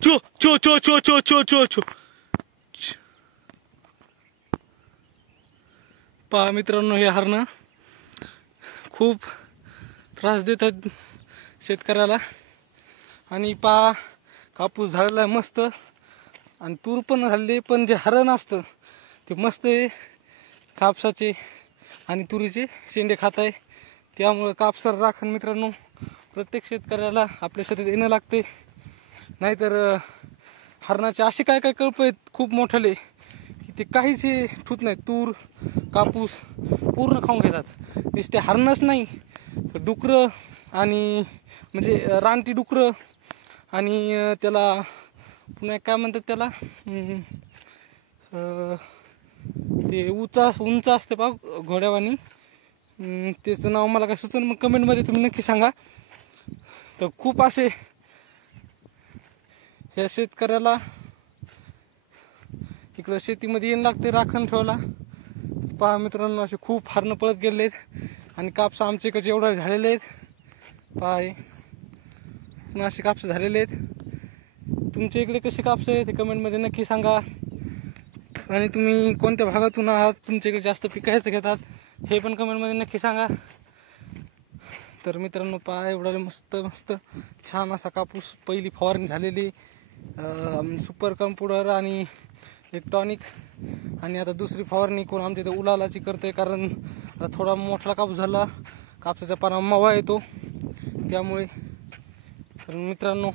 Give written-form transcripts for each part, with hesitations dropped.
चो चो चो चो चो चो चो चो पहा मित्रांनो, हे हरणं खूप त्रास देतात शेतकऱ्याला. आणि पहा कापूस झालेला आहे मस्त, आणि तूर पण झाली, पण जे हरण असतं ते मस्त कापसाचे आणि तुरीचे शेंडे खात आहे. त्यामुळे कापसाला राखण मित्रांनो प्रत्येक शेतकऱ्याला आपल्या शेतात येणं लागते. नाहीतर हरणाचे असे काय काय कळप आहेत खूप मोठाले की ते काहीच ठूत नाही. तूर कापूस पूर्ण खाऊन घेतात. नुसते हरणच नाही तर डुकरं, आणि म्हणजे रानटी डुकरं, आणि त्याला पुन्हा काय म्हणतात त्याला, ते उंच असते बा घोड्यावानी, त्याचं नाव मला काय सुचन, मग कमेंटमध्ये तुम्ही नक्की सांगा. तर खूप असे ह्या शेतकऱ्याला इकडं शेतीमध्ये येणं लागते राखण ठेवायला. पहा मित्रांनो, असे खूप हरणं पळत गेलेले आहेत. आणि कापस आमच्या इकडचे एवढे झालेले आहेत. पहा हे असे कापस झालेले आहेत. तुमच्या इकडे कसे कापस आहे ते कमेंटमध्ये नक्की सांगा. आणि तुम्ही कोणत्या भागातून आहात, तुमच्या इकडे जास्त पिकायचं घेतात हे पण कमेंटमध्ये नक्की सांगा. तर मित्रांनो पहा, एवढा मस्त मस्त छान असा कापूस पहिली फवारणी झालेली सुपर कम्प्युटर आणि एक टॉनिक, आणि आता दुसरी फवारणी कोण आमच्या इथं उलालाची करते. कारण आता थोडा मोठा कापूस झाला, कापसाचा पाना मवा येतो त्यामुळे. तर मित्रांनो,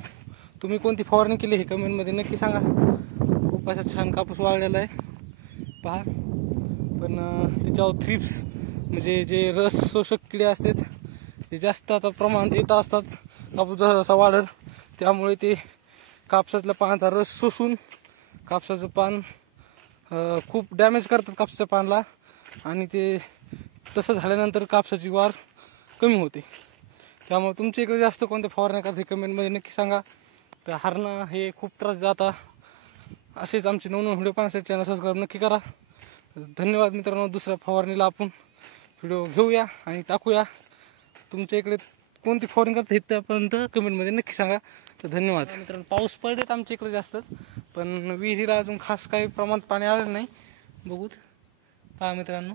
तुम्ही कोणती फवारणी केली हे कमेंटमध्ये नक्की सांगा. खूप असा छान कापूस वाळलेला आहे पहा. पण त्याच्यावर थ्रिप्स म्हणजे जे रस शोषक किडे असतात ते जास्त आता प्रमाणात येत असतात कापूस जसा वाढेल. त्यामुळे ते कापसातल्या पानाचा रस शोषून कापसाचं पान खूप डॅमेज करतात कापसाच्या पानाला. आणि ते तसं झाल्यानंतर कापसाची वाढ कमी होते. त्यामुळे तुमच्या इकडे जास्त कोणत्या फवारण्या करतात हे कमेंटमध्ये नक्की सांगा. तर हरणं हे खूप त्रास देतात. असेच आमचे नवीन व्हिडिओ पाहण्यासाठी चॅनल सबस्क्राईब नक्की करा. धन्यवाद मित्रांनो. दुसऱ्या फवारणीला आपण व्हिडिओ घेऊया आणि टाकूया. तुमच्या इकडे कोणती फवारणी करतात हे त्यापर्यंत कमेंटमध्ये नक्की सांगा. तर धन्यवाद मित्रांनो. पाऊस पडलेत आमच्या इकडे जास्तच, पण विहिरीला अजून खास काही प्रमाणात पाणी आलेलं नाही. बघूत पहा मित्रांनो,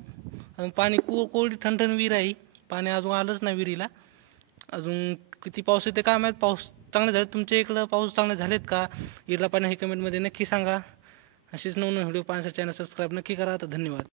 अजून पाणी कोरडी ठणठण विहीर आहे. पाणी अजून आलंच नाही विहिरीला. अजून किती पाऊस येते काय माहीत. पाऊस चांगले झाले तुमच्या इकडं, पाऊस चांगले झालेत का विहिरीला पाणी हे कमेंटमध्ये नक्की सांगा. असेच नवीन व्हिडिओ पाहण्यासाठी चॅनल सबस्क्राईब नक्की करा. तर धन्यवाद.